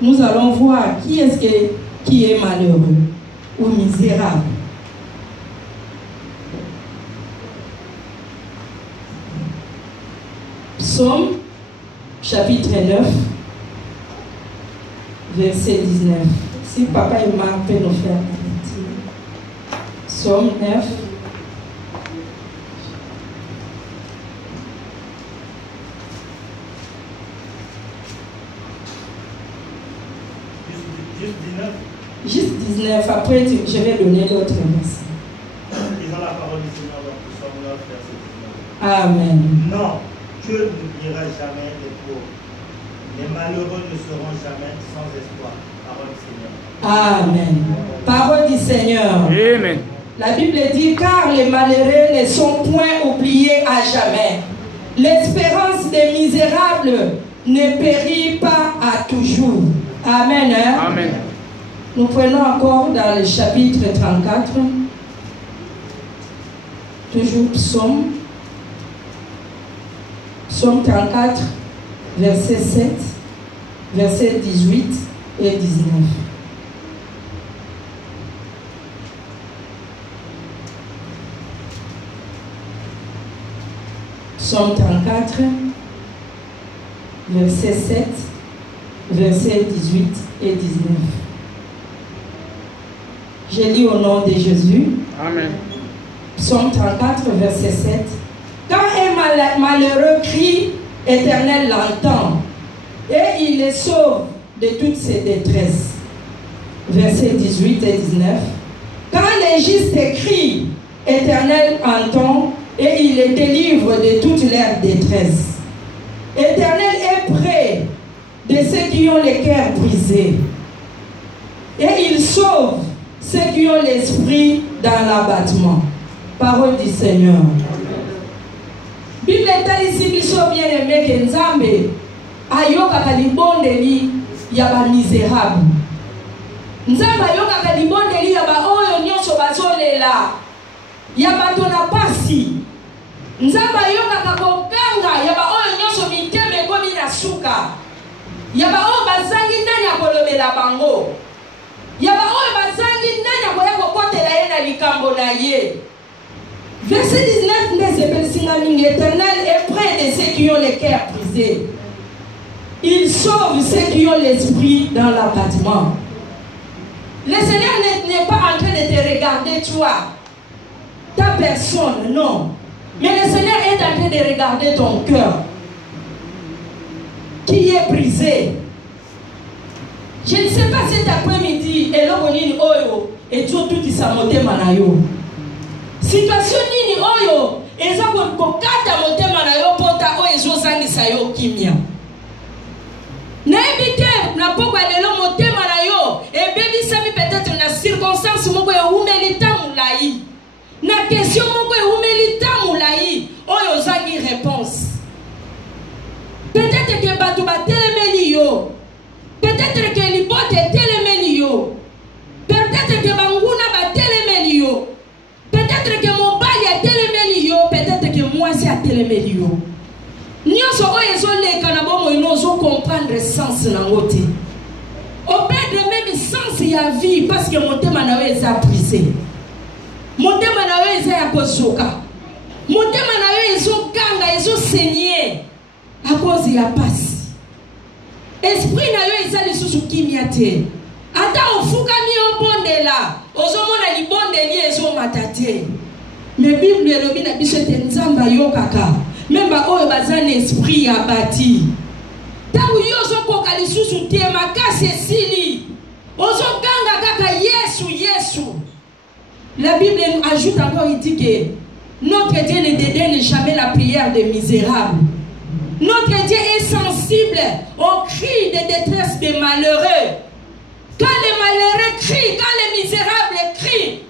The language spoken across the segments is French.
nous allons voir qui est malheureux ou misérable. Psaume, chapitre 9, verset 19. Si papa et maman peuvent nous faire la lecture. Psaume 9. Juste 19, après je vais donner l'autre verset. Disons la parole du Seigneur dans Psaume 9, verset 19. Amen. Non, Dieu n'oubliera jamais les pauvres. Les malheureux ne seront jamais sans espoir. Parole du Seigneur. Amen. Parole du Seigneur. Amen. La Bible dit, car les malheureux ne sont point oubliés à jamais. L'espérance des misérables ne périt pas à toujours. Amen. Hein? Amen. Nous prenons encore dans le chapitre 34, toujours psaume 34, verset 7, verset 18 et 19. Psaume 34, verset 7, verset 18 et 19. Je lis au nom de Jésus. Amen. Psaume 34, verset 7. Quand un malheureux crie, Éternel l'entend, et il les sauve de toutes ses détresses. Verset 18 et 19. Quand les justes crient, Éternel entend, et il les délivre de toute leur détresse. Éternel est près de ceux qui ont les cœurs brisés, et il sauve ceux qui ont l'esprit dans l'abattement. Parole du Seigneur. Bible est ici, biso bien aimé que Nzambe ayoka kalibondeli yaba misérable. Nzambe ayoka kalibondeli yaba oyo nyonso bazolela yaba tona pasi. Nzambe ayoka kakokanga yaba oyo nyonso miteme ekomi na suka. Yaba oyo bazangi nani akolobela bango. Yaba oyo bazangi nani akoya kokotela ye na likambo na ye. Verset 19, Éternel est près de ceux qui ont les cœurs brisés. Il sauve ceux qui ont l'esprit dans l'abattement. Le Seigneur n'est pas en train de te regarder toi, ta personne, non. Mais le Seigneur est en train de regarder ton cœur qui est brisé. Je ne sais pas cet après-midi, et l'obonine oyo, et tout sa moté manayo. Situation nini oyo, et ça kokata moté manayo pota oyo ezosangisa yo kimia. Na ebite na pokwa lelo moté manayo, et baby sami peut-être na circonstance moko ya umelita mulai. Na question moko ya umelita mulai, oyo zangi réponse. Peut-être que batu batelemeli yo. Peut-être que libote telemeli yo. Peut-être que banguna batelemeli yo. Peut-être que mon bail a telemeli yo. Peut-être que moi c'est à telemeli yo. Nyonso oyo ezoleka na bomo inozo comprendre sens na ngote. Au perdre même sens ya vie parce que motema na yo eza brisé. Motema na yo eza ya kozoka. Motema na yo ezokanga ezosaigner à cause ya passe. Esprit na yo eza lisusu kimia te. Ata ofukami obondela, ozomona libondeli ezomata te. Mais Bible elobi na biso te Nzamba yo kaka. Memba oyo bazana esprit ya bati. Tangu yo zokoka lisusu te makasi esili. Ozoganga kaka Yesu. La Bible ajoute encore, il dit que notre Dieu ne dédaigne jamais la prière des misérables. Notre Dieu est sensible aux cris de détresse des malheureux. Quand les malheureux crient, quand les misérables crient,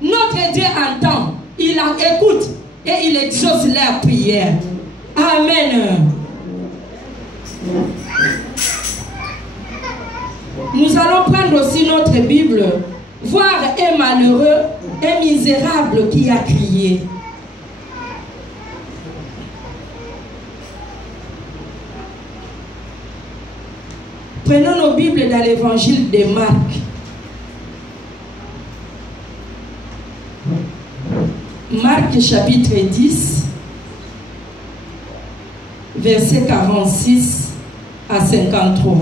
notre Dieu entend, il en écoute et il exauce leur prière. Amen. Nous allons prendre aussi notre Bible, voir un malheureux, un misérable qui a crié. Prenons nos Bibles dans l'évangile de Marc. Marc chapitre 10, versets 46 à 53.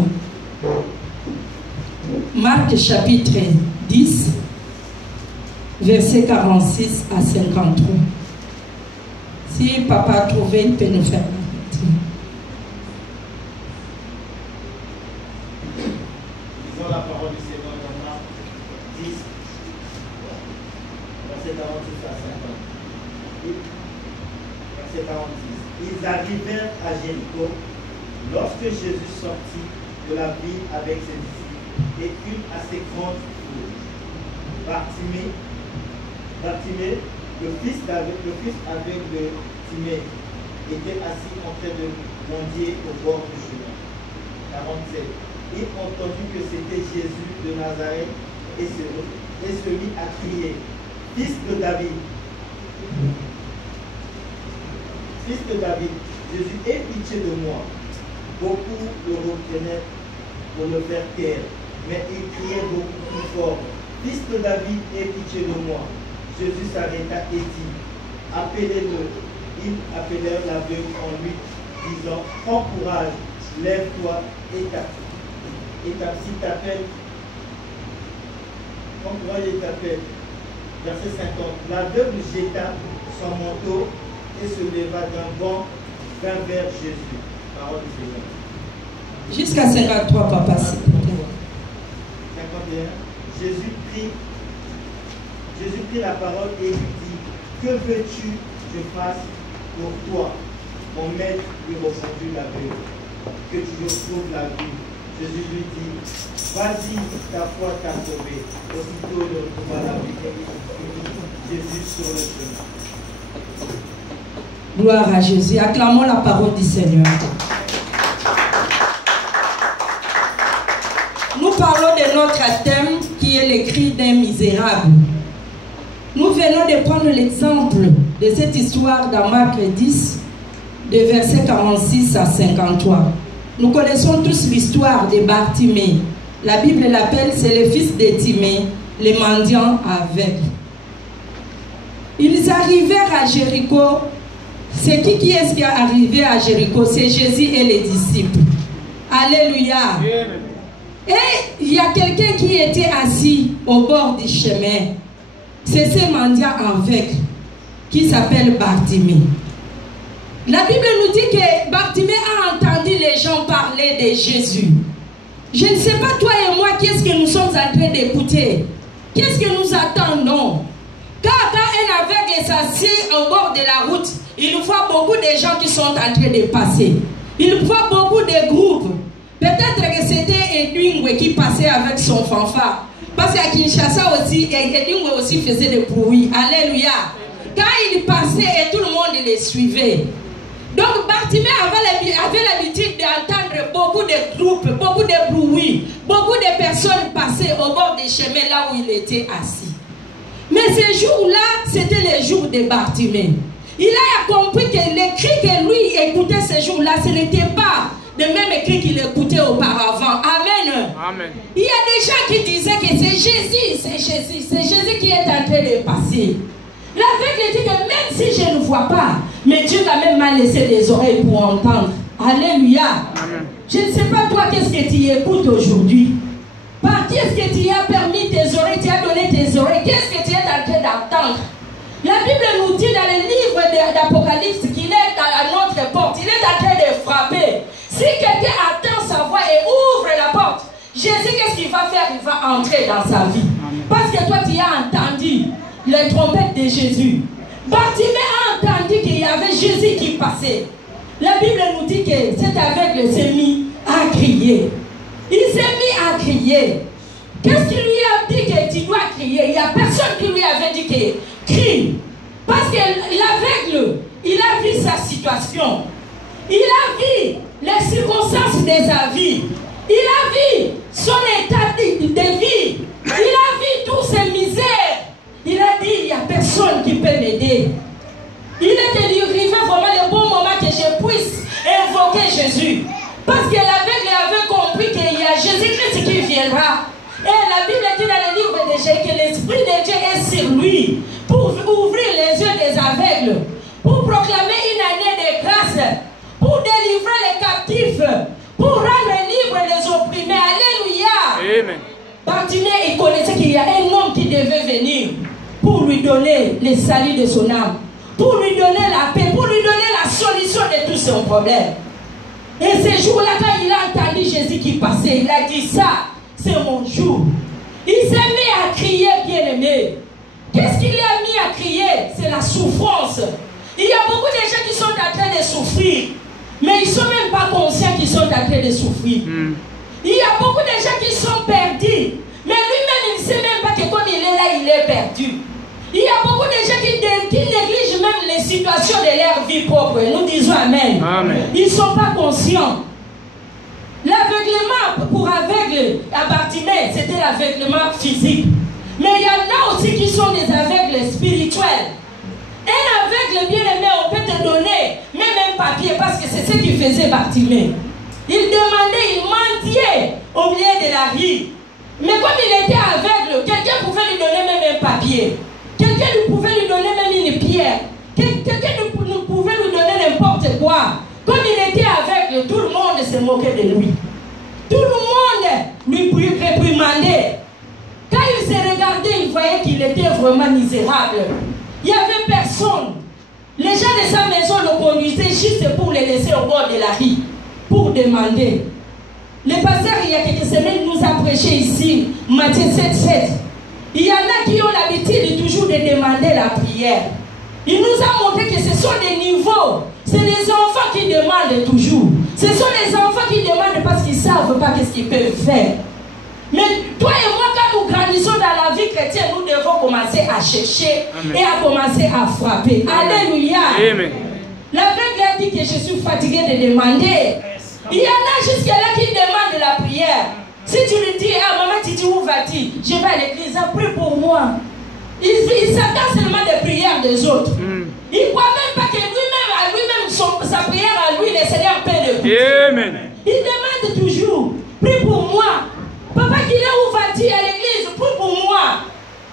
Marc chapitre 10, versets 46 à 53. Si papa a trouvé, il peut nous faire la lecture. Lisons la parole du Seigneur dans Marc 10, verset 46 à 50. Verset 46. Ils arrivèrent à Jéricho lorsque Jésus sortit de la ville avec ses disciples et une assez grande foule. Bartimée, le fils aveugle de Timée, était assis en train de mendier au bord du chemin. 47. Il entendit que c'était Jésus de Nazareth et se mit à crier, Fils de David, Jésus, aie pitié de moi. Beaucoup le reprenaient pour le faire taire, mais il criait beaucoup plus fort, Fils de David, aie pitié de moi. Jésus s'arrêta et dit, appelez-le. Ils appelèrent l'aveugle en lui, disant, prends courage, lève-toi et ta fille t'appelle. Prends courage et t'appelle. Verset 50. L'aveugle jeta son manteau et se leva d'un bond, vint vers Jésus. Parole du Seigneur. Jusqu'à 53, papa, s'il vous plaît. 51. Jésus prit la parole et lui dit, que veux-tu que je fasse pour toi? Mon maître lui répondit l'aveugle, que tu retrouves la vue. Jésus lui dit, vas-y, ta foi t'a sauvé. Aussitôt il retrouva la vue et Jésus sur le chemin. Gloire à Jésus. Acclamons la parole du Seigneur. Nous parlons de notre thème qui est le cri d'un misérable. Nous venons de prendre l'exemple de cette histoire dans Marc 10, de versets 46 à 53. Nous connaissons tous l'histoire de Bartimée. La Bible l'appelle, c'est le fils de Timée, le mendiant aveugle. Ils arrivèrent à Jéricho. C'est qui est-ce qui est arrivé à Jéricho? C'est Jésus et les disciples. Alléluia. Et il y a quelqu'un qui était assis au bord du chemin. C'est ce mendiant aveugle qui s'appelle Bartimée. La Bible nous dit que Bartimée a entendu les gens parler de Jésus. Je ne sais pas toi et moi qu'est-ce que nous sommes en train d'écouter. Qu'est-ce que nous attendons? Car quand un aveugle s'assied au bord de la route, il voit beaucoup de gens qui sont en train de passer. Il voit beaucoup de groupes. Peut-être que c'était Edwin qui passait avec son fanfare. Parce qu'à Kinshasa aussi, Edwin aussi faisait des bruits. Alléluia. Quand il passait et tout le monde les suivait. Donc Bartimée avait l'habitude d'entendre beaucoup de groupes, beaucoup de bruits, beaucoup de personnes passer au bord des chemins là où il était assis. Mais ce jour-là, c'était le jour de Bartimée. Il a compris que les cris que lui écoutait ce jour-là, ce n'était pas le même cri qu'il écoutait auparavant. Amen. Amen. Il y a des gens qui disaient que c'est Jésus qui est en train de passer. L'aveugle dit que même si je ne vois pas, mais Dieu quand même m'a laissé des oreilles pour entendre. Alléluia. Amen. Je ne sais pas toi qu'est-ce que tu écoutes aujourd'hui. Par qui est-ce que tu as permis tes oreilles, tu as donné tes oreilles? Qu'est-ce que tu es en train d'entendre? La Bible nous dit dans le livre d'Apocalypse qu'il est à notre porte. Il est en train de frapper. Si quelqu'un attend sa voix et ouvre la porte, Jésus, qu'est-ce qu'il va faire? Il va entrer dans sa vie. Parce que toi, tu as entendu les trompettes de Jésus. Bartimée a entendu qu'il y avait Jésus qui passait. La Bible nous dit que cet aveugle s'est mis à crier. Il s'est mis à crier. Qu'est-ce qu'il lui a dit que tu dois crier? Il n'y a personne qui lui avait dit que crie. Parce que l'aveugle, il a vu sa situation. Il a vu les circonstances de sa vie. Il a vu son état de vie. Il a vu toutes ses misères. Il a dit, il n'y a personne qui peut m'aider. Il était arrivé vraiment le bon moment que je puisse invoquer Jésus. Parce que l'aveugle avait compris qu'il y a lui donner le salut de son âme, pour lui donner la paix, pour lui donner la solution de tous ses problèmes. Et ce jour-là, quand il a entendu Jésus qui passait, il a dit ça, c'est mon jour. Il s'est mis à crier, bien-aimé. Qu'est-ce qu'il a mis à crier? C'est la souffrance. Il y a beaucoup de gens qui sont en train de souffrir, mais ils ne sont même pas conscients qu'ils sont en train de souffrir. Il y a beaucoup de gens qui sont perdus, mais lui-même, il ne sait même pas que comme il est là, il est perdu. Il y a beaucoup de gens qui négligent même les situations de leur vie propre. Nous disons Amen. Amen. Ils ne sont pas conscients. L'aveuglement pour aveugle à Bartimée, c'était l'aveuglement physique. Mais il y en a aussi qui sont des aveugles spirituels. Un aveugle bien-aimé, on peut te donner même un papier parce que c'est ce qu'il faisait Bartimée. Il demandait, il mendiait au milieu de la vie. Mais comme il était aveugle, quelqu'un pouvait lui donner même un papier. Quelqu'un pouvait lui donner même une pierre. Quelqu'un pouvait lui donner n'importe quoi. Comme il était aveugle, tout le monde se moquait de lui. Tout le monde lui réprimandait. Quand il se regardait, il voyait qu'il était vraiment misérable. Il n'y avait personne. Les gens de sa maison le conduisaient juste pour le laisser au bord de la rue, pour demander. Le pasteur, il y a quelques semaines, nous a prêché ici, Matthieu 7:7. Il y en a qui ont l'habitude toujours de demander la prière. Il nous a montré que ce sont des niveaux. C'est les enfants qui demandent toujours. Ce sont les enfants qui demandent parce qu'ils ne savent pas ce qu'ils peuvent faire. Mais toi et moi, quand nous grandissons dans la vie chrétienne, nous devons commencer à chercher. Amen. Et à commencer à frapper. Amen. Alléluia. Amen. L'aveugle a dit que je suis fatigué de demander. Il y en a jusque-là qui demandent la prière. Si tu lui dis, ah maman, tu dis où vas-tu? Je vais à l'église, prie pour moi. Il s'attend seulement des prières des autres. Il ne croit même pas que lui-même, à lui-même, sa prière à lui, le Seigneur peut le Amen. Il demande toujours, prie pour moi. Papa Guillet, où vas-tu à l'église? Prie pour moi.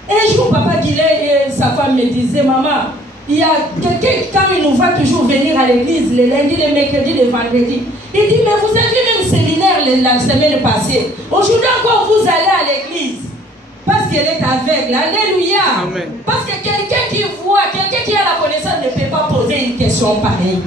Un jour, Papa Guillet et sa femme me disaient, maman, il y a quelqu'un, quand il nous va toujours venir à l'église, le lundi, le mercredi, le vendredi, il dit, mais vous avez vu même séminaire la semaine passée. Aujourd'hui encore, vous allez à l'église. Parce qu'elle est aveugle. Alléluia. Amen. Parce que quelqu'un qui voit, quelqu'un qui a la connaissance ne peut pas poser une question pareille.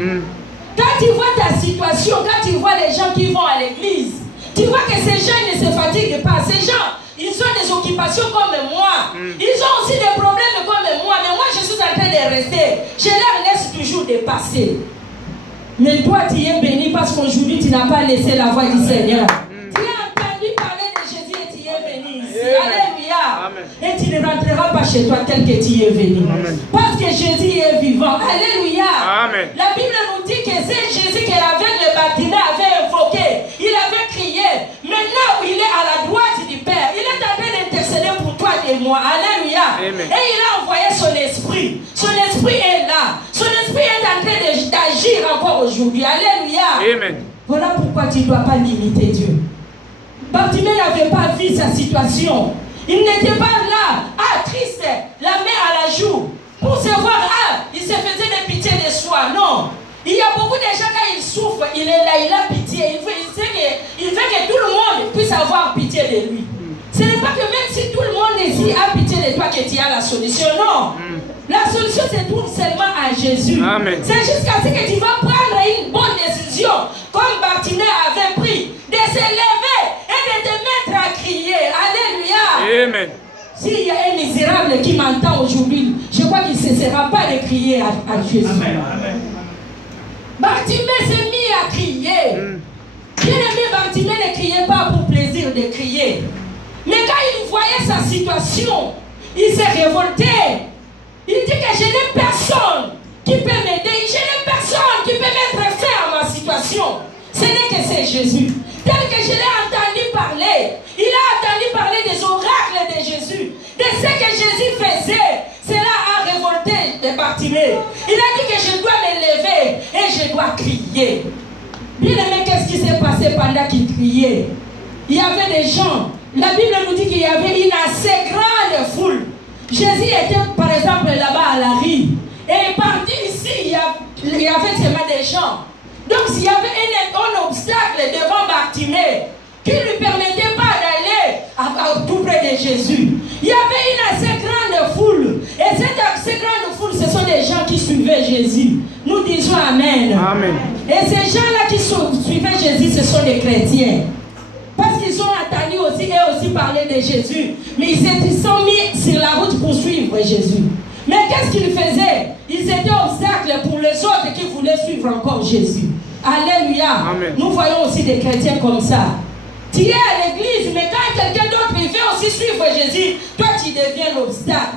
Quand tu vois ta situation, quand tu vois les gens qui vont à l'église, tu vois que ces gens ne se fatiguent pas. Ces gens, ils ont des occupations comme moi. Ils ont aussi des problèmes comme moi. Mais moi, je suis en train de rester. Je leur laisse toujours de passer. Mais toi, tu es béni parce qu'aujourd'hui, tu n'as pas laissé la voix du Seigneur. Tu as entendu parler de Jésus et tu es béni ici. Alléluia. Amen. Et tu ne rentreras pas chez toi tel que tu es venu. Amen. Parce que Jésus est vivant. Alléluia. Amen. La Bible nous dit que c'est Jésus qui l'aveugle Bartimée avait invoqué. Il avait crié. Maintenant, il est à la droite du Père. Il est en train d'intercéder pour toi et moi. Alléluia. Amen. Et il a envoyé son esprit. Son esprit est là. Son esprit est en train d'agir encore aujourd'hui. Alléluia. Amen. Voilà pourquoi tu ne dois pas limiter Dieu. Bartimée n'avait pas vu sa situation. Il n'était pas là, triste, la main à la joue, pour se voir, il se faisait de pitié de soi. Non. Il y a beaucoup de gens, quand ils souffrent, il est là, il a pitié. Il veut que tout le monde puisse avoir pitié de lui. Ce n'est pas que même si tout le monde ici a pitié de toi que tu as la solution. Non. La solution se trouve seulement à Jésus. C'est jusqu'à ce que tu vas prendre une bonne décision, comme Bartimée avait pris, de se lever et de te mettre à crier. Alléluia. Amen. S'il y a un misérable qui m'entend aujourd'hui, je crois qu'il ne cessera pas de crier à Jésus. Amen. Bartimée s'est mis à crier. Bien-aimé, Bartimée ne criait pas pour plaisir de crier. Mais quand il voyait sa situation, il s'est révolté. Il dit que je n'ai personne qui peut m'aider. Je n'ai personne qui peut mettre fin à ma situation. Ce n'est que c'est Jésus. Tel que je l'ai entendu parler. Il a entendu parler des oracles de Jésus. De ce que Jésus faisait. Cela a révolté de Bartimée. Il a dit que je dois me lever et je dois crier. Bien aimé, qu'est-ce qui s'est passé pendant qu'il criait? Il y avait des gens. La Bible nous dit qu'il y avait une assez grande foule. Jésus était par exemple là-bas à la rue. Et parti ici, il y avait seulement des gens. Donc s'il y avait un obstacle devant Bartimée qui ne lui permettait pas d'aller tout près de Jésus. Il y avait une assez grande foule. Et cette Amen. Amen. Et ces gens-là qui suivaient Jésus, ce sont des chrétiens. Parce qu'ils sont attendus aussi et aussi parler de Jésus. Mais ils sont mis sur la route pour suivre Jésus. Mais qu'est-ce qu'ils faisaient? Ils étaient obstacles pour les autres qui voulaient suivre encore Jésus. Alléluia. Amen. Nous voyons aussi des chrétiens comme ça. Tu es à l'église, mais quand quelqu'un d'autre il fait aussi suivre Jésus, toi tu deviens l'obstacle.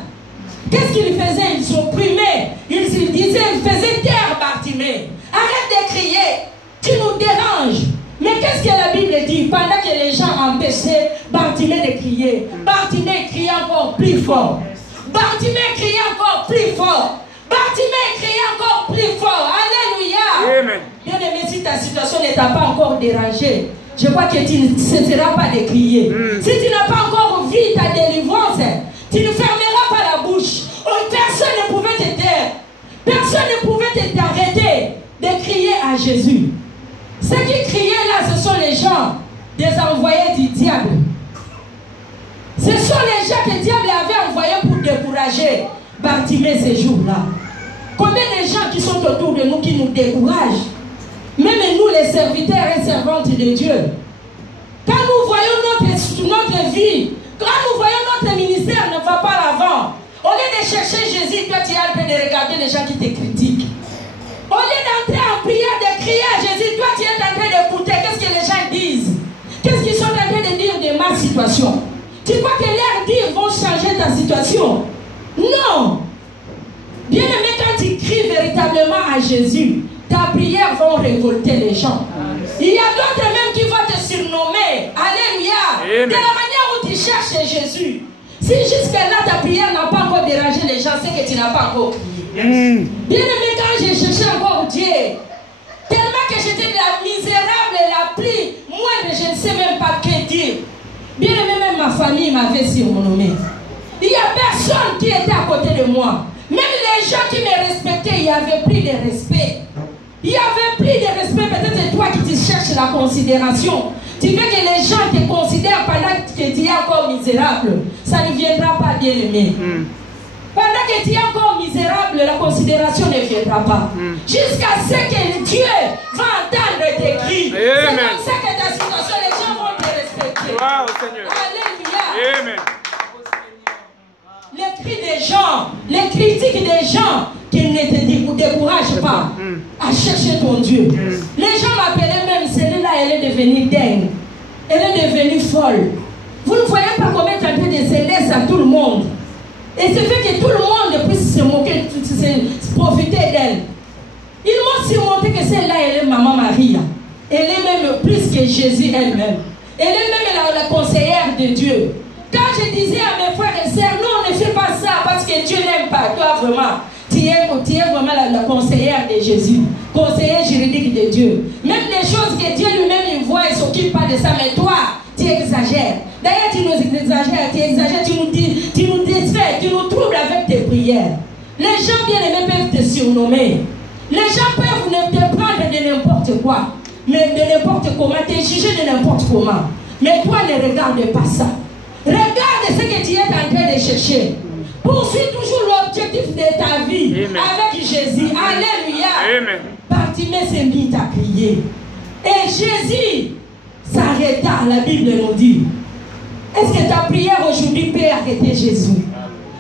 Qu'est-ce qu'ils faisaient? Ils opprimaient. Ils faisaient taire Bartimée. Arrête de crier. Tu nous déranges. Mais qu'est-ce que la Bible dit? Pendant que les gens empêchaient Bartimée de crier, Bartimée criait encore plus fort. Bartimée criait encore plus fort. Bartimée criait encore plus fort. Alléluia. Amen. Bien-aimé, si ta situation ne t'a pas encore dérangé, je crois que tu ne cesseras pas de crier. Si tu n'as pas encore vu ta délivrance, tu ne fermeras pas la bouche. Personne ne pouvait te taire. Personne ne pouvait t'arrêter de crier à Jésus. Ceux qui criaient là, ce sont les gens des envoyés du diable. Ce sont les gens que le diable avait envoyés pour décourager Bartimée ces jours-là. Combien de gens qui sont autour de nous qui nous découragent? Même nous, les serviteurs et servantes de Dieu. Quand nous voyons notre vie, quand nous voyons notre ministère ne va pas l'avant, au lieu de chercher Jésus, toi tu es en train de regarder les gens qui te critiquent. Au lieu d'entrer en prière, de crier à Jésus, toi tu es en train d'écouter qu'est-ce que les gens disent. Qu'est-ce qu'ils sont en train de dire de ma situation. Tu crois que leurs dires vont changer ta situation? Non. Bien-aimé, quand tu cries véritablement à Jésus, ta prière va révolter les gens. Il y a d'autres même qui vont te surnommer. Alléluia. De la manière où tu cherches Jésus. Si jusque-là ta prière n'a pas encore dérangé les gens, c'est que tu n'as pas encore prié. Bien-aimé, quand j'ai cherché encore Dieu, tellement que j'étais la misérable et la plus moindre, je ne sais même pas que dire. Bien-aimé, même ma famille m'avait surnommé. Il n'y a personne qui était à côté de moi. Même les gens qui me respectaient, il y avait plus de respect. Il y avait plus de respect. Peut-être c'est toi qui te cherches la considération. Tu veux que les gens te considèrent pendant que tu es encore misérable. Ça ne viendra pas, bien aimé. Pendant que tu es encore misérable, la considération ne viendra pas. Jusqu'à ce que Dieu va entendre tes cris. C'est comme ça que ta situation, les gens vont te respecter. Wow, Seigneur. Alléluia. Amen. Les cris des gens, les critiques des gens qui ne te découragent pas à chercher ton Dieu. Les gens m'appelaient même, celle-là, elle est devenue dingue. Elle est devenue folle. Vous ne voyez pas comment elle est en train de se laisser à tout le monde. Et c'est fait que tout le monde puisse se moquer, se profiter d'elle. Ils m'ont surmonté que celle-là, elle est Maman Maria. Elle est même plus que Jésus elle-même. Elle est même la conseillère de Dieu. Quand je disais à mes frères et sœurs, non, ne fais pas ça parce que Dieu n'aime pas. Toi, vraiment, tu es vraiment la conseillère de Jésus, conseillère juridique de Dieu. Même les choses que Dieu lui-même il voit, il ne s'occupe pas de ça, mais toi, tu exagères. D'ailleurs, tu nous exagères, tu nous défais, tu nous troubles avec tes prières. Les gens bien aimés peuvent te surnommer. Les gens peuvent te prendre de n'importe quoi, mais de n'importe comment, te juger de n'importe comment. Mais toi, ne regarde pas ça. Regarde ce que tu es en train de chercher. Poursuis toujours l'objectif de ta vie. Amen. Avec Jésus. Alléluia. Bartimée s'est mis à crier. Et Jésus s'arrêta. La Bible nous dit. Est-ce que ta prière aujourd'hui peut arrêter Jésus?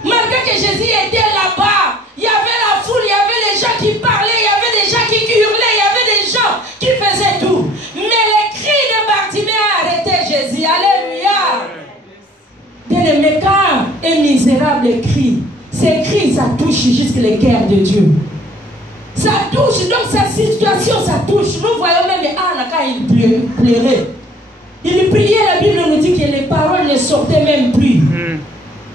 Malgré que Jésus était là-bas, il y avait la foule, il y avait les gens qui parlaient, il y avait des gens qui hurlaient, il y avait des gens qui faisaient tout. Mais les cris de Bartimée a arrêté Jésus. Alléluia. Bien-aimé, quand un misérable crie, ces cris, ça touche jusqu'à les cœurs de Dieu. Ça touche, donc sa situation, ça touche. Nous voyons même Anna quand il pleurait. Il priait, la Bible nous dit que les paroles ne sortaient même plus.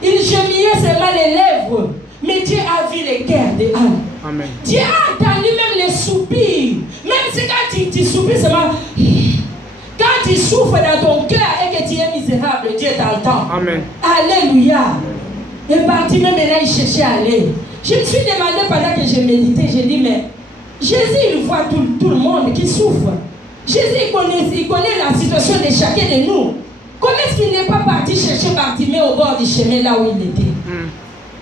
Il gemillait seulement les lèvres. Mais Dieu a vu les cœurs de Anne. Amen. Dieu a entendu même les soupirs. Même si quand tu soupires seulement... Quand tu souffres dans ton cœur et que tu es misérable, Dieu t'entend. Amen. Alléluia. Et Bartimée maintenant il cherchait à aller. Je me suis demandé pendant que je méditais, j'ai dit mais Jésus il voit tout le monde qui souffre. Jésus il connaît la situation de chacun de nous. Comment est-ce qu'il n'est pas parti chercher Bartimée au bord du chemin là où il était?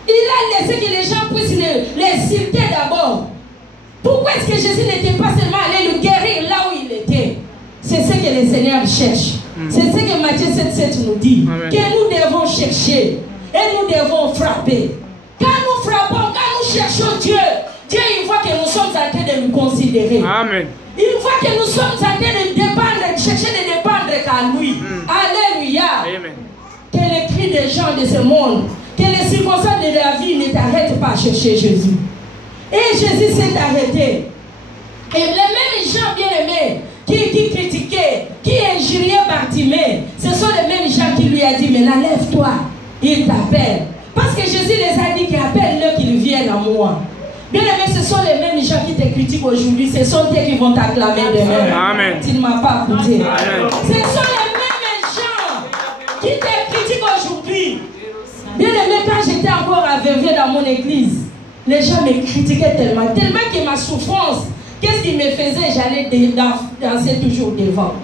Il a laissé que les gens puissent les citer d'abord. Pourquoi est-ce que Jésus n'était pas seulement allé le guérir là où il était? C'est ce que le Seigneur cherche. C'est ce que Matthieu 7,7 nous dit. Amen. Que nous devons chercher et nous devons frapper. Quand nous frappons, quand nous cherchons Dieu, Dieu il voit que nous sommes en train de nous considérer. Amen. Il voit que nous sommes en train de dépendre, de chercher de dépendre qu'à lui. Alléluia. Amen. Que les cris des gens de ce monde, que les circonstances de la vie ne t'arrêtent pas à chercher Jésus. Et Jésus s'est arrêté. Et les mêmes gens bien-aimés qui critiquaient, qui injuriaient Bartimée, ce sont les mêmes gens qui lui ont dit, maintenant lève-toi, il t'appelle. Parce que Jésus les a dit qu'appelle-le qu'ils viennent à moi. Bien-aimés, ce sont les mêmes gens qui te critiquent aujourd'hui, ce sont eux qui vont t'acclamer demain. Amen. Tu ne m'as pas écouté. Amen. Ce sont les mêmes gens qui te critiquent aujourd'hui. Bien-aimé, quand j'étais encore à Verviers dans mon église, les gens me critiquaient tellement que ma souffrance, qu'est-ce qui me faisait? J'allais danser toujours devant.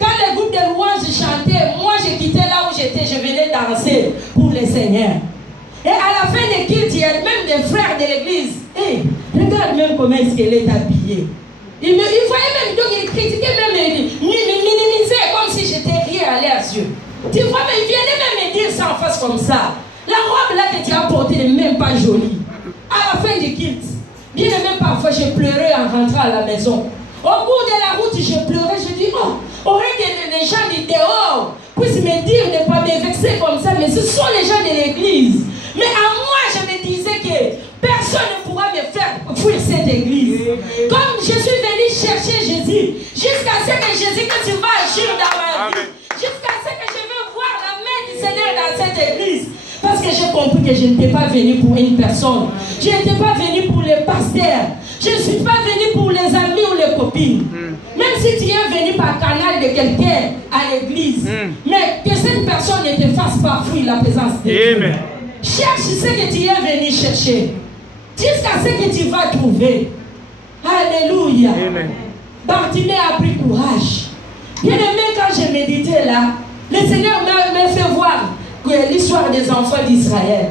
Quand le groupe de louanges chantait, moi je quittais là où j'étais, je venais danser pour le Seigneur. Et à la fin des cultes, il y a même des frères de l'église. Hey, regarde même comment est-ce qu'elle est habillée. Il voyait même, donc il critiquait même, il minimisait comme si j'étais rien à leurs yeux. Tu vois, mais il venait même me dire ça en face comme ça. La robe là que tu as portée n'est même pas jolie. À la fin du culte, bien aimé, parfois j'ai pleuré en rentrant à la maison. Au cours de la route, j'ai pleuré, je dis, oh, aurait que les gens du dehors puissent me dire de ne pas me vexer comme ça, mais ce sont les gens de l'église. Mais à moi, je me disais que personne ne pourra me faire fuir cette église. Comme je suis venu chercher Jésus, jusqu'à ce que Jésus, que tu vas agir dans ma vie, jusqu'à ce que je veux voir la main du Seigneur dans cette église. Parce que j'ai compris que je n'étais pas venu pour une personne. Je n'étais pas venu pour les pasteurs. Je ne suis pas venu pour les amis ou les copines. Même si tu es venu par canal de quelqu'un à l'église, mais que cette personne ne te fasse pas fuir la présence de Dieu. Cherche ce que tu es venu chercher. Jusqu'à ce que tu vas trouver. Alléluia. Bartimée a pris courage. Bien aimé, quand je méditais là, le Seigneur m'a fait voir l'histoire des enfants d'Israël.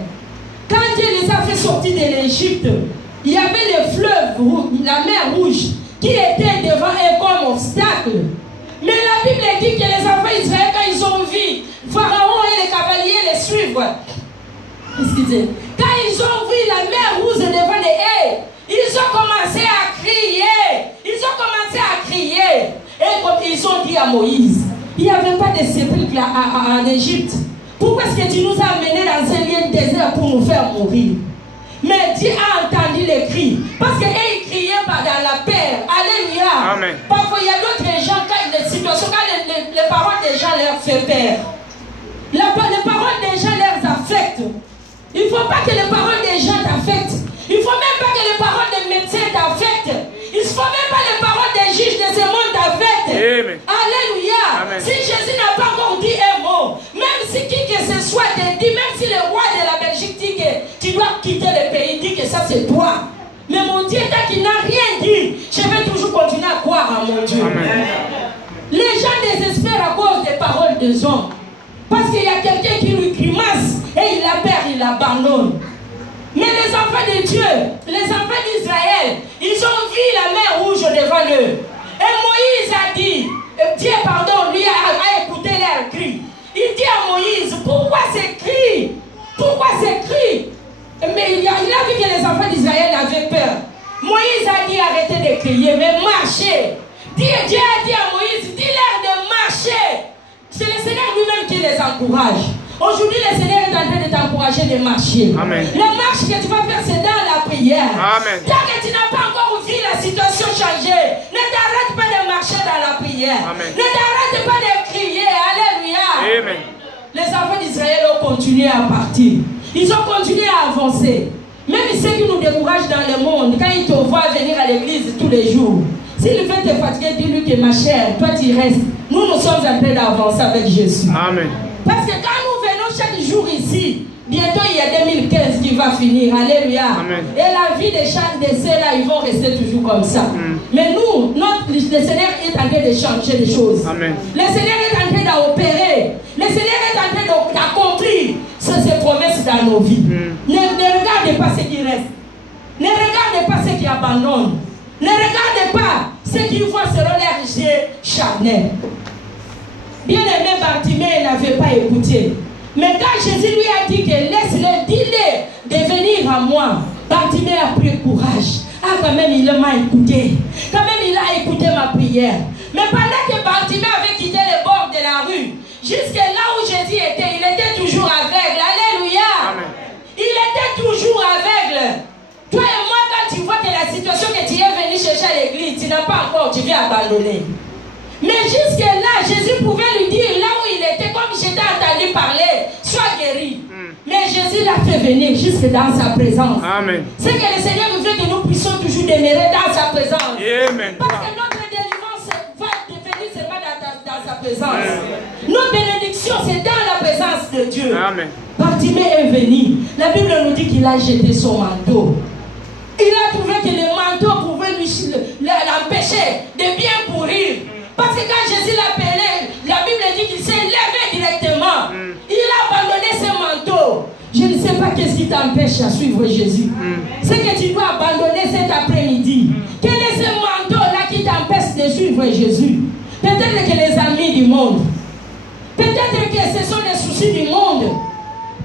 Quand Dieu les a fait sortir de l'Égypte, il y avait le fleuve, la mer rouge, qui était devant eux comme obstacle. Mais la Bible dit que les enfants d'Israël, quand ils ont vu Pharaon et les cavaliers les suivre, excusez, quand ils ont vu la mer rouge devant eux, ils ont commencé à crier. Ils ont commencé à crier. Et comme ils ont dit à Moïse, il n'y avait pas de sépulcre en Égypte. Pourquoi est-ce que tu nous as amenés dans un lieu désert pour nous faire mourir? Mais Dieu a entendu les cris. Parce qu'ils criaient pas dans la paix. Alléluia. Amen. Parfois, il y a d'autres gens, quand les situations, quand les paroles des gens leur font peur. Les paroles des gens leur affectent. Il ne faut pas que les paroles des gens t'affectent. Il ne faut même pas que les paroles des médecins t'affectent. Il ne faut même pas que les paroles des juges de ce monde t'affectent. Alléluia. Amen. Si Jésus n'a pas encore dit un mot, même si qui que ce soit te dit, même si le roi de la Belgique dit que tu dois quitter le pays, dit que ça c'est toi. Mais mon Dieu, tant qu'il n'a rien dit, je vais toujours continuer à croire à mon Dieu. Amen. Les gens désespèrent à cause des paroles des hommes. Parce qu'il y a quelqu'un qui lui grimace et il la perd, il l'abandonne. Mais les enfants de Dieu, les enfants d'Israël, ils ont vu la mer rouge devant eux. Et Moïse a dit, Dieu pardon, lui a écouté leurs cris. Il dit à Moïse, pourquoi ces cris? Pourquoi ces cris? Mais il a vu que les enfants d'Israël avaient peur. Moïse a dit, arrêtez de crier, mais marchez. Dieu a dit à Moïse, dis-leur de marcher. C'est le Seigneur lui-même qui les encourage. Aujourd'hui, le Seigneur est en train de t'encourager de marcher. Amen. La marche que tu vas faire, c'est dans la prière. Amen. Tant que tu n'as pas encore vu la situation changer, ne t'arrête pas de marcher dans la prière. Amen. Ne t'arrête pas de crier. Alléluia. Amen. Les enfants d'Israël ont continué à partir. Ils ont continué à avancer. Même ceux qui nous découragent dans le monde, quand ils te voient venir à l'église tous les jours, s'il veut te fatiguer, dis-lui que ma chère, toi tu restes. Nous sommes en train d'avancer avec Jésus. Amen. Parce que quand nous venons chaque jour ici, bientôt il y a 2015 qui va finir. Alléluia. Amen. Et la vie des chants de ceux-là, ils vont rester toujours comme ça. Mais nous, le Seigneur est en train de changer les choses. Amen. Le Seigneur est en train d'opérer. Le Seigneur est en train d'accomplir ses promesses dans nos vies. Ne regardez pas ceux qui restent. Ne regardez pas ceux qui abandonnent. Ne regardez pas ce qu'ils voient selon leurs yeux charnels. Bien-aimé Bartimée n'avait pas écouté. Mais quand Jésus lui a dit que laisse-le, dis-le de venir à moi, Bartimée a pris courage. Ah, quand même, il m'a écouté. Quand même, il a écouté ma prière. Mais pendant que Bartimée avait quitté les bords de la rue, jusque là où Jésus était, il était toujours aveugle. Alléluia. Amen. Il était toujours aveugle. Toi et moi, quand tu vois que la situation que tu es venu chercher à l'église, tu n'as pas encore, tu viens abandonner. Mais jusque là, Jésus pouvait lui dire, là où il était, comme j'étais entendu parler, sois guéri. Mais Jésus l'a fait venir jusque dans sa présence. Amen. C'est que le Seigneur veut que nous puissions toujours demeurer dans sa présence. Amen. Parce que notre délivrance va devenir seulement dans sa présence. Amen. Nos bénédictions, c'est dans la présence de Dieu. Amen. Bartimée est venu. La Bible nous dit qu'il a jeté son manteau. Il a trouvé que le manteau pouvait l'empêcher de bien pourrir. Parce que quand Jésus l'appelait, la Bible dit qu'il s'est levé directement. Il a abandonné ses manteaux. Je ne sais pas qu'est-ce qui t'empêche à suivre Jésus. C'est que tu dois abandonner cet après-midi. Quel est ce manteau-là qui t'empêche de suivre Jésus? Peut-être que les amis du monde. Peut-être que ce sont les soucis du monde.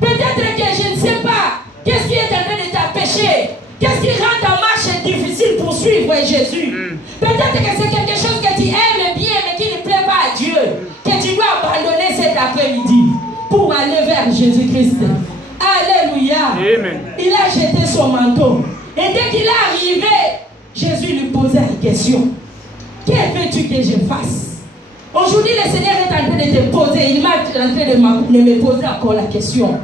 Peut-être que je ne sais pas. Qu'est-ce qui est en train de t'empêcher? Qu'est-ce qui rend ta marche difficile pour suivre Jésus? Peut-être que c'est quelque chose que tu aimes bien mais qui ne plaît pas à Dieu. Que tu dois abandonner cet après-midi pour aller vers Jésus-Christ. Alléluia. Amen. Il a jeté son manteau. Et dès qu'il est arrivé, Jésus lui posait la question. Que veux-tu que je fasse? Aujourd'hui, le Seigneur est en train de te poser. Il m'a en train de me poser encore la question.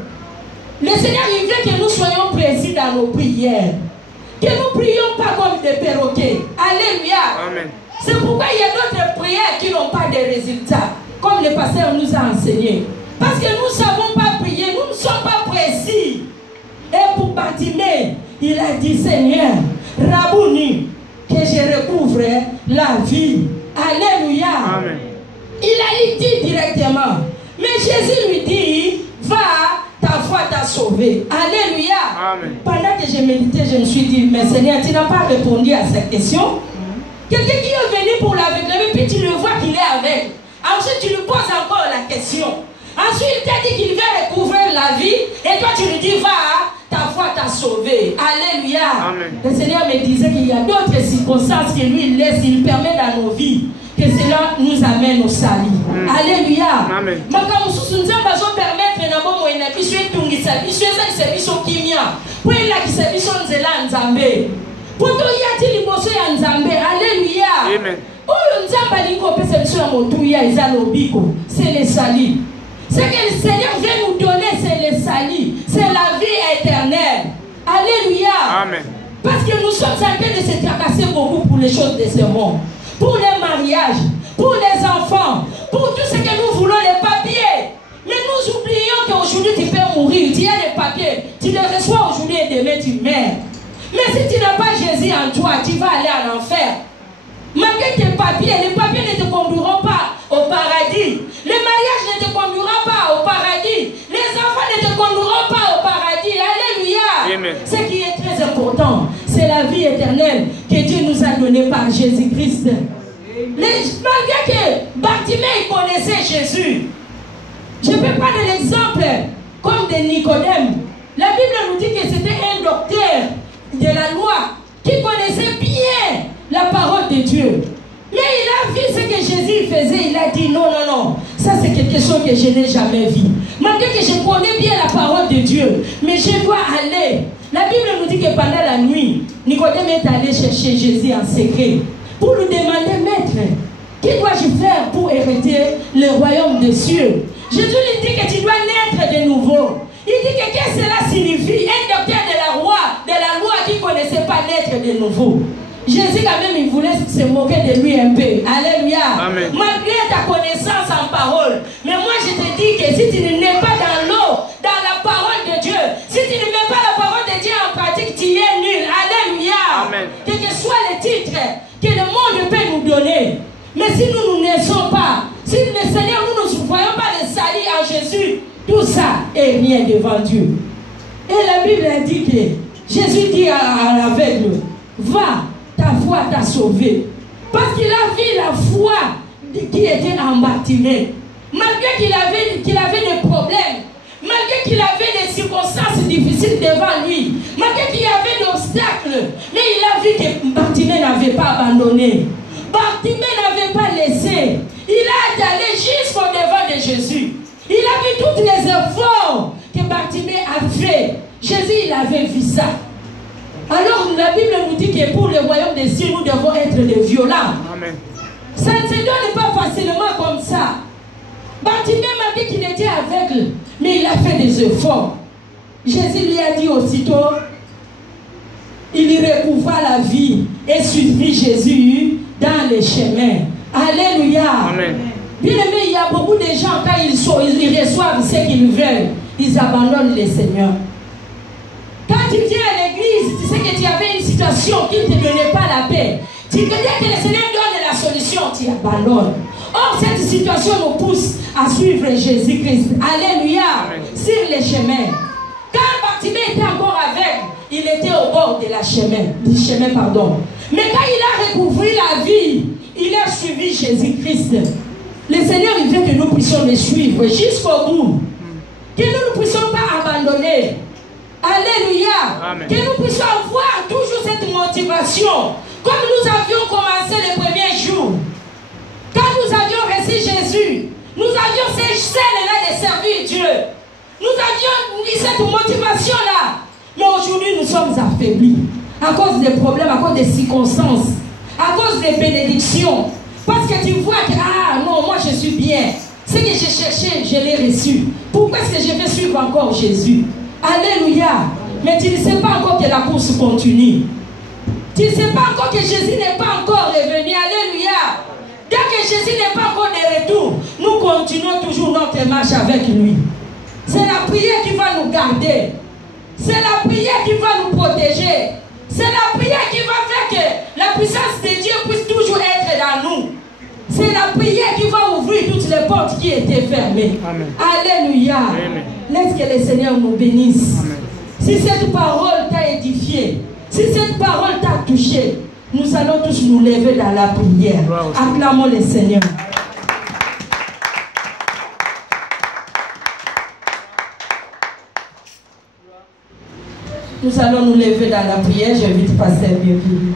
Le Seigneur, il veut que nous soyons précis dans nos prières. Que nous ne prions pas comme des perroquets. Alléluia. Amen. C'est pourquoi il y a d'autres prières qui n'ont pas de résultats. Comme le pasteur nous a enseigné. Parce que nous ne savons pas prier. Nous ne sommes pas précis. Et pour Bartimée, il a dit, Seigneur, Rabouni, que je recouvre la vie. Alléluia. Amen. Il a dit directement. Mais Jésus lui dit, va, ta foi t'a sauvé. Alléluia. Amen. Pendant que je méditais, je me suis dit, mais Seigneur, tu n'as pas répondu à cette question. Quelqu'un qui est venu pour l'aveugler, puis tu le vois qu'il est aveugle. Ensuite, tu lui poses encore la question. Ensuite, il t'a dit qu'il va recouvrir la vie. Et toi, tu lui dis, va, ta foi t'a sauvé. Alléluia. Amen. Le Seigneur me disait qu'il y a d'autres circonstances que lui laisse, il permet dans nos vies. Que cela nous amène au salut. Alléluia. Amen. C'est le salut. Ce que le Seigneur veut nous donner, c'est le salut. C'est la vie éternelle. Alléluia. Amen. Parce que nous sommes en train de se tracasser beaucoup pour les choses de ce monde. Pour les mariages, pour les enfants, pour tout ce que nous voulons, les papiers. Mais nous oublions qu'aujourd'hui tu peux mourir, tu as les papiers, tu les reçois aujourd'hui et demain tu meurs. Mais si tu n'as pas Jésus en toi, tu vas aller en enfer. Malgré tes papiers, les papiers ne te conduiront pas au paradis. Le mariage ne te conduira pas au paradis. Les enfants ne te conduiront pas au paradis. Alléluia. Amen. Ce qui est très important, c'est la vie éternelle que Dieu nous a donnée par Jésus-Christ. Malgré que Bartimée connaissait Jésus, je peux prendre l'exemple comme de Nicodème. La Bible nous dit que c'était un docteur de la loi qui connaissait bien la parole de Dieu. Mais il a vu ce que Jésus faisait. Il a dit non, non, non. Ça c'est quelque chose que je n'ai jamais vu. Malgré que je connais bien la parole de Dieu, mais je dois aller. La Bible nous dit que pendant la nuit, Nicodème est allé chercher Jésus en secret pour lui demander, maître, que dois-je faire pour hériter le royaume des cieux? Jésus lui dit que tu dois naître de nouveau. Il dit que qu'est-ce que cela signifie? Un docteur de la loi qui ne connaissait pas naître de nouveau. Jésus quand même, il voulait se moquer de lui un peu. Alléluia. Amen. Malgré ta connaissance en parole. Mais moi je te dis que si tu ne nais pas dans l'eau, dans la parole de Dieu, si tu ne mets pas la parole de Dieu en pratique, tu es nul. Alléluia. Amen. Quel que soit le titre que le monde peut nous donner. Mais si nous ne naissons pas, si le Seigneur, nous ne voyons pas le salut en Jésus, tout ça est rien devant Dieu. Et la Bible a dit que Jésus dit à l'aveugle, va, ta foi foi t'a sauvé. Parce qu'il a vu la foi qui était en Bartimée. Malgré qu'il avait des problèmes, malgré qu'il avait des circonstances difficiles devant lui, malgré qu'il y avait des obstacles, mais il a vu que Bartimée n'avait pas abandonné. Bartimée n'avait pas laissé. Il a allé jusqu'au devant de Jésus. Il a vu tous les efforts que Bartimée a fait. Jésus, il avait vu ça. Alors la Bible nous dit que pour le royaume des cieux, nous devons être des violents. Amen. Ça ne se donne pas facilement comme ça. Bartimée m'a dit qu'il était aveugle, mais il a fait des efforts. Jésus lui a dit aussitôt, il recouvra la vie et suivit Jésus dans les chemins. Alléluia. Amen. Bien aimé, il y a beaucoup de gens, quand ils reçoivent ce qu'ils veulent, ils abandonnent le Seigneur. Quand tu viens à l'église, tu sais que tu avais une situation qui ne te donnait pas la paix. Tu veux dire que le Seigneur donne la solution, tu abandonnes. Or, cette situation nous pousse à suivre Jésus-Christ. Alléluia. Amen. Sur les chemins. Quand Bartimée était encore aveugle, il était au bord de la chemin, du chemin. Mais quand il a recouvert la vie, il a suivi Jésus-Christ. Le Seigneur, il veut que nous puissions le suivre jusqu'au bout. Que nous ne puissions pas abandonner. Alléluia. Amen. Que nous puissions avoir toujours cette motivation. Comme nous avions commencé les premiers jours. Quand nous avions reçu Jésus, nous avions ces scènes-là de servir Dieu. Nous avions cette motivation-là. Mais aujourd'hui, nous sommes affaiblis. À cause des problèmes, à cause des circonstances, à cause des bénédictions. Parce que tu vois que, ah non, moi je suis bien. Ce que j'ai cherché, je l'ai reçu. Pourquoi est-ce que je vais suivre encore Jésus? Alléluia. Mais tu ne sais pas encore que la course continue. Tu ne sais pas encore que Jésus n'est pas encore revenu. Alléluia. Dès que Jésus n'est pas encore de retour, nous continuons toujours notre marche avec lui. C'est la prière qui va nous garder. C'est la prière qui va nous protéger. C'est la prière qui va faire que la puissance de Dieu puisse toujours être dans nous. C'est la prière qui va ouvrir toutes les portes qui étaient fermées. Amen. Alléluia. Amen. Laisse que le Seigneur nous bénisse. Amen. Si cette parole t'a édifié, si cette parole t'a touché, nous allons tous nous lever dans la prière. Acclamons le Seigneur. Nous allons nous lever dans la prière. J'invite Pasteur Bienvenu.